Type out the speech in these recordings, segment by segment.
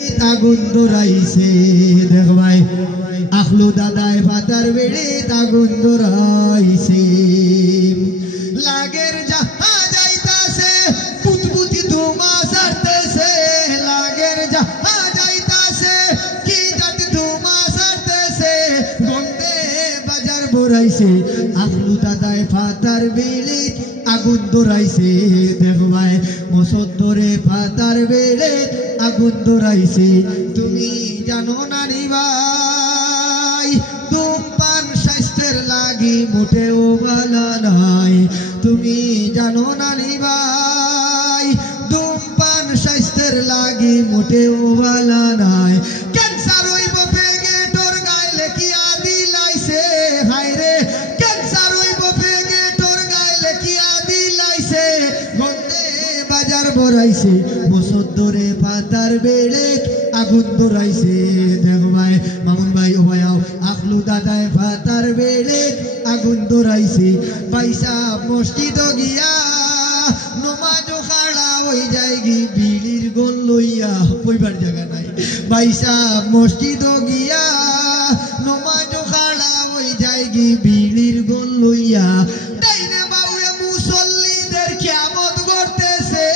আগুন ধরাইছে দেখ ভাই আখলু দাদায় ফাতার বেড়ে আগুন ধরাইছে লাগের যাহা যাইতাছে পুতপুতি ধুমা সারতেছে লাগের যাহা যাইতাছে কি জাত ধুমা সারতেছে গন্ধে বাজার ভরাইছে আখলু দাদায় ফাতার বেড়ে আগুন ধরাইছে দেখ ভাই মসদ্দরে ফাতার বেড়ে আগুন ধরাইছে তুমি জানো না রে ভাই ধূমপান স্বাস্থ্যের লাগি মোটেও ভালো নয় তুমি জানো না রে ভাই ধূমপান স্বাস্থ্যের লাগি মোটেও ভালো নয় ক্যান্সার হইব ফেগে তোর গাইলে কি আদি লাইছে হায় রে ক্যান্সার হইব ফেগে তোর গাইলে কি আদি লাইছে গন্ধে বাজার ভরাইছে বসদ্দরে পাতার বেড়ে আগুন ধরাইছে দেখ ভাই মামুন ভাই ও ভাই আখলু দাদায় পাতার বেড়ে আগুন ধরাইছে পয়সা মসজিদ গিয়া নমাজ খাড়া হই যায় গি বিড়ির গোল লইয়া কইবার জায়গা নাই পয়সা মসজিদ গিয়া নমাজ খাড়া হই যায় গি বিড়ির গোল লইয়া ডাইনে বাউয়ে মুসল্লিদের কিয়ামত করতেছে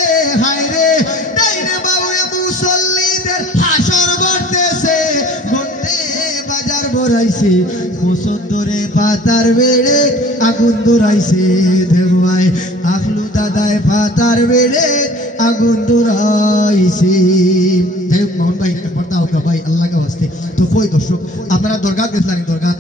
হায় রে ডাইনে বাউয়ে মুসল্লিদের হাসর করতেছে গন্ধে বাজার ভরাইছে মুসদ্দরে পাতার বেড়ে আগুন ধরাইছে দেখ ভাই আখলু দাদায় পাতার বেড়ে আগুন ধরাইছে মোহন ভাই পর্দা হোক ভাই আল্লাহকে ওয়াস্তে তো কই দর্শক আপনারা দরগা গেছিলেন দরগা